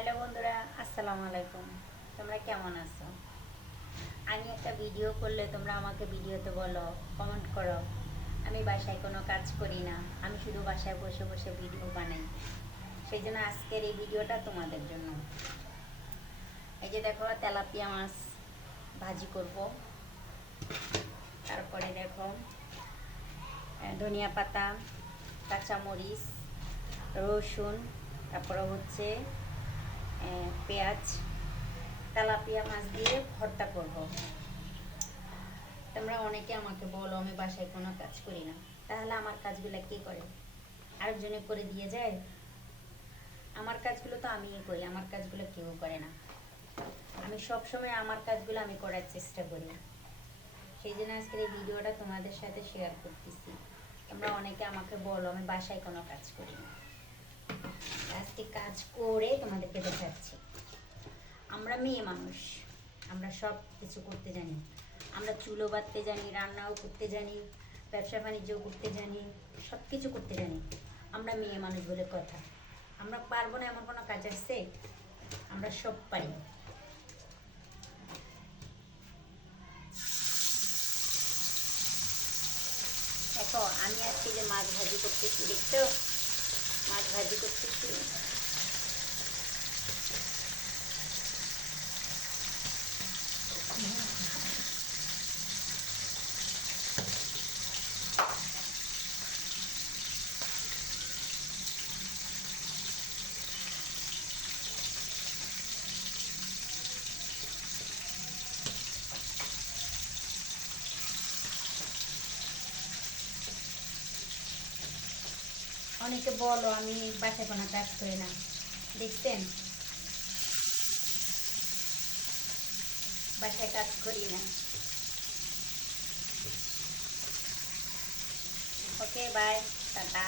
Hello বন্ধুরা, আসসালামু আলাইকুম। তোমরা কেমন আছো? আমি একটা ভিডিও করলে তোমরা আমাকে ভিডিওতে বলো, কমেন্ট করো আমি বাসায় কোনো কাজ করি না, আমি শুধু বাসায় বসে বসে ভিডিও বানাই। সেই জন্য আজকের এই ভিডিওটা তোমাদের জন্য। এই যে দেখো, তেলাপিয়া মাছ ভাজি করব। তারপরে দেখো ধনিয়া পাতা, কাঁচামরিচ, রসুন, তারপরে হচ্ছে পেঁয়াজ, তেলাপিয়া মাছ দিয়ে ভর্তা করব। তোমরা অনেকে আমাকে বলো আমি বাসায় কোনো কাজ করি না, তাহলে আমার কাজগুলো কে করে? আরেকজনে করে দিয়ে যায়? আমার কাজগুলো তো আমিই করি, আমার কাজগুলো কেউ করে না। আমি সবসময় আমার কাজগুলো আমি করার চেষ্টা করি। সেই জন্য আজকের এই ভিডিওটা তোমাদের সাথে শেয়ার করতেছি। তোমরা অনেকে আমাকে বলো আমি বাসায় কোনো কাজ করি না, আজকে কাজ করে তোমাদেরকে দেখাচ্ছি। আমরা মেয়ে মানুষ, আমরা সব কিছু করতে জানি। আমরা চুলো বাঁধতে জানি, রান্নাও করতে জানি, ব্যবসা বাণিজ্যও করতে জানি, সব কিছু করতে জানি। আমরা মেয়ে মানুষ বলে কথা। আমরা পারবো না এমন কোনো কাজ আছে? আমরা সব পারি। দেখো, আমি আজকে যে মাছ ভাজি করতেছি, দেখছো? মাছ ভাজি করতেছি। অনেকে বলো আমি বাসায় কোনো কাজ করি না, দেখছেন? বাসায় কাজ করি না। ওকে, বাই, টাটা।